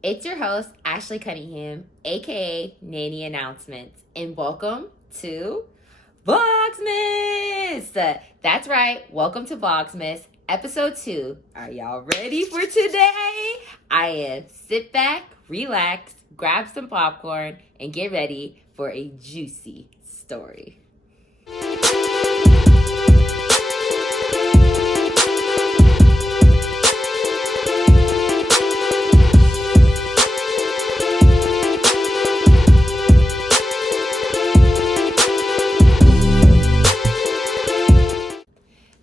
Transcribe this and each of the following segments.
It's your host, Ashley Cunningham, aka Nanny Announcements, and welcome to Vlogmas! That's right, welcome to Vlogmas, episode 2. Are y'all ready for today? I am. Sit back, relax, grab some popcorn, and get ready for a juicy story.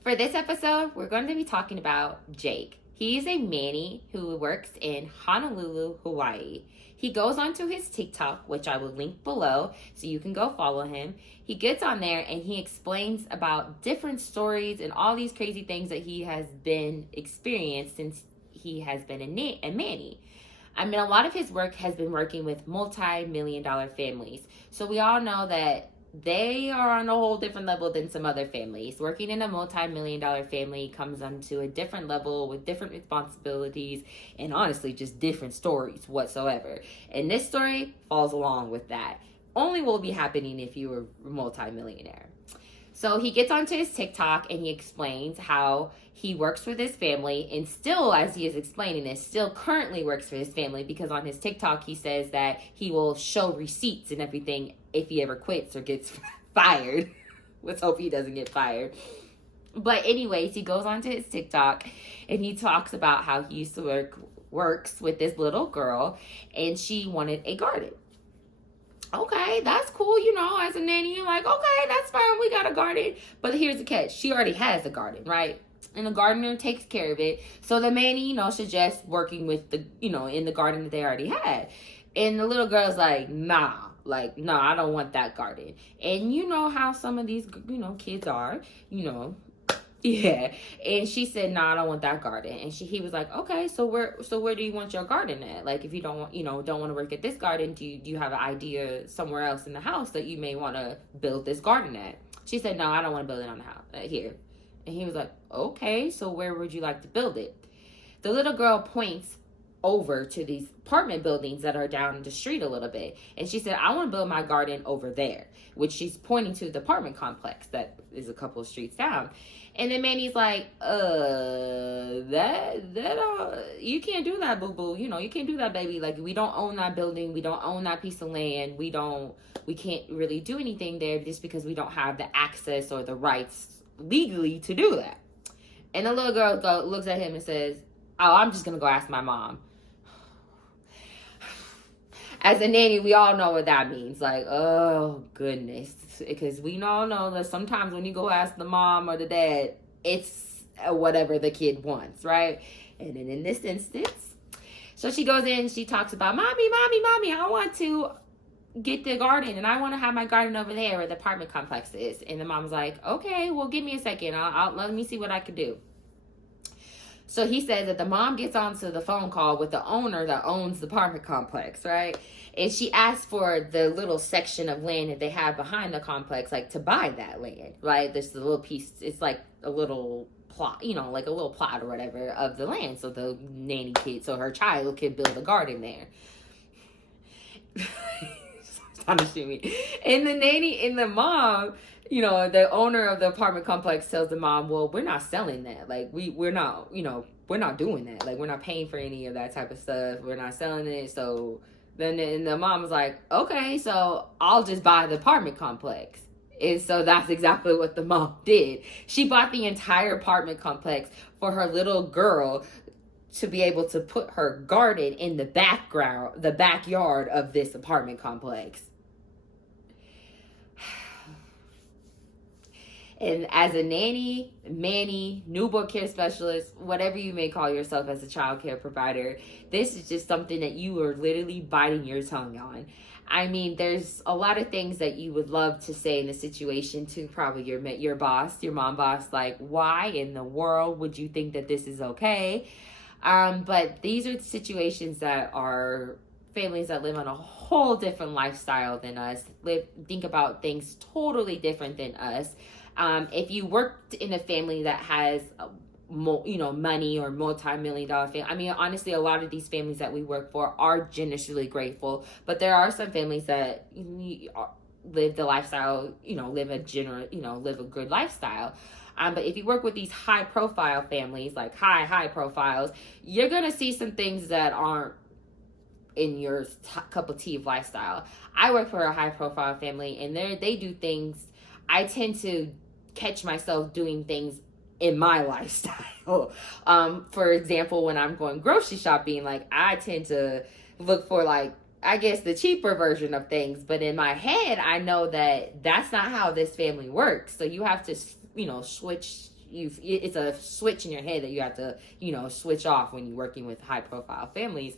For this episode, we're going to be talking about Jake. He's a manny who works in Honolulu, Hawaii. He goes onto his TikTok, which I will link below so you can go follow him. He gets on there and he explains about different stories and all these crazy things that he has been experienced since he has been a manny. I mean, a lot of his work has been working with multi-million-dollar families. So we all know that they are on a whole different level than some other families. Working in a multi-million-dollar family comes onto a different level with different responsibilities and honestly just different stories whatsoever. And this story falls along with that. Only will be happening if you were a multi-millionaire. So he gets onto his TikTok and he explains how he works with his family, and still, as he is explaining this, still currently works for his family, because on his TikTok he says that he will show receipts and everything if he ever quits or gets fired. Let's hope he doesn't get fired. But anyways, he goes onto his TikTok and he talks about how he used to works with this little girl and she wanted a garden. Okay, that's cool, as a nanny, you're like, okay, that's fine, we got a garden. But here's the catch, she already has a garden, right? And the gardener takes care of it. So the nanny, suggests working with in the garden that they already had. And the little girl's like, nah, I don't want that garden. And you know how some of these, kids are, yeah. And she said, "No, I don't want that garden." And he was like, "Okay, so where do you want your garden at? Like, if you don't want, don't want to work at this garden, do you have an idea somewhere else in the house that you may want to build this garden at?" She said, "No, I don't want to build it on the house here." And he was like, "Okay, so where would you like to build it?" The little girl points over to these apartment buildings that are down the street a little bit. And she said, "I want to build my garden over there," which she's pointing to the apartment complex that is a couple of streets down. And then Manny's like, you can't do that, boo-boo. You can't do that, baby. Like, we don't own that building. We don't own that piece of land. We can't really do anything there just because we don't have the access or the rights legally to do that. And the little girl looks at him and says, "Oh, I'm just going to go ask my mom." As a nanny, we all know what that means. Like, oh, goodness. Because we all know that sometimes when you go ask the mom or the dad, it's whatever the kid wants, right? And then in this instance, so she goes in, she talks about, mommy, I want to get the garden, and I want to have my garden over there where the apartment complex is. And the mom's like, okay, well, give me a second. I'll let me see what I can do. So he said that the mom gets onto the phone call with the owner that owns the apartment complex, right? And she asked for the little section of land that they have behind the complex, like to buy that land, right? There's a little piece, it's like a little plot, like a little plot or whatever of the land. So the nanny kid, so her child can build a garden there. Astonishing me. And the nanny and the mom, the owner of the apartment complex tells the mom, well, we're not selling that. Like, we're not, we're not doing that. Like, we're not paying for any of that type of stuff. We're not selling it. So then the mom was like, okay, so I'll just buy the apartment complex. And so that's exactly what the mom did. She bought the entire apartment complex for her little girl to be able to put her garden in the backyard of this apartment complex. And as a nanny, manny, newborn care specialist, whatever you may call yourself as a child care provider, this is just something that you are literally biting your tongue on. I mean, there's a lot of things that you would love to say in the situation to probably your boss, your mom boss, like, why in the world would you think that this is okay? But these are situations that are families that live on a whole different lifestyle than us, think about things totally different than us. If you worked in a family that has money or multi-million dollar family. I mean, honestly, a lot of these families that we work for are generously grateful, but there are some families that live the lifestyle, live a good lifestyle. But if you work with these high profile families, like high profiles, you're going to see some things that aren't in your cup of tea of lifestyle. I work for a high profile family, and they do things. I tend to catch myself doing things in my lifestyle. For example, when I'm going grocery shopping, like I tend to look for I guess the cheaper version of things, but in my head, I know that that's not how this family works. So you have to, switch. It's a switch in your head that you have to, switch off when you're working with high profile families.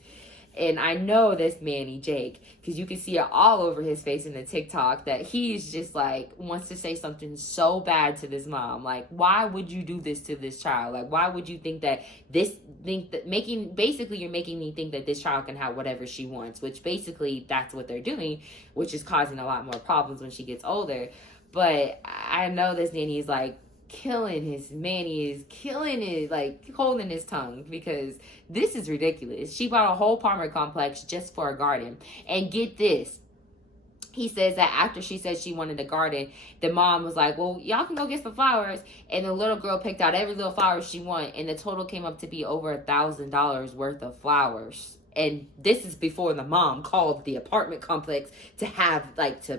And I know this Manny Jake, because you can see it all over his face in the TikTok, that he's just wants to say something so bad to this mom. Like, why would you do this to this child? Like, why would you think that basically you're making me think that this child can have whatever she wants, which basically that's what they're doing, which is causing a lot more problems when she gets older. But I know this nanny is Manny is killing it, holding his tongue, because this is ridiculous. She bought a whole apartment complex just for a garden. And get this, he says that after she said she wanted a garden, the mom was like, well, y'all can go get some flowers. And the little girl picked out every little flower she wanted, and the total came up to be over $1,000 worth of flowers. And this is before the mom called the apartment complex to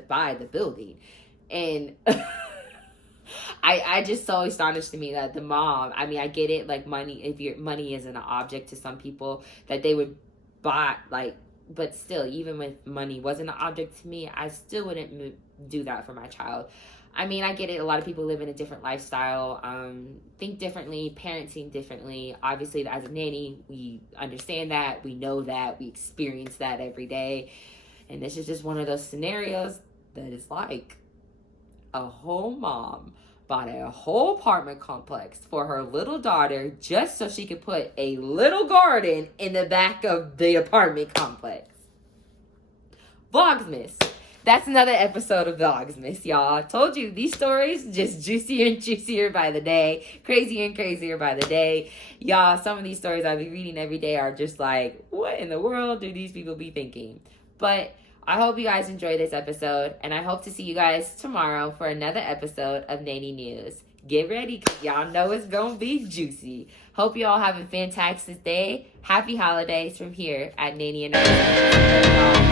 buy the building. And I just so astonished to me that the mom, I mean, I get it, money isn't an object to some people, that they would buy, but still, even with money wasn't an object to me, I still wouldn't do that for my child. I mean, I get it, a lot of people live in a different lifestyle, think differently, parenting differently. Obviously, as a nanny, we understand that, we know that, we experience that every day. And this is just one of those scenarios that is a whole mom bought a whole apartment complex for her little daughter just so she could put a little garden in the back of the apartment complex. Vlogmas. That's another episode of Vlogmas, y'all. Told you, these stories just juicier and juicier by the day. Crazier and crazier by the day. Y'all, some of these stories I be reading every day are just what in the world do these people be thinking? But I hope you guys enjoyed this episode, and I hope to see you guys tomorrow for another episode of Nanny News. Get ready, because y'all know it's going to be juicy. Hope you all have a fantastic day. Happy holidays from here at Nanny and Nanny.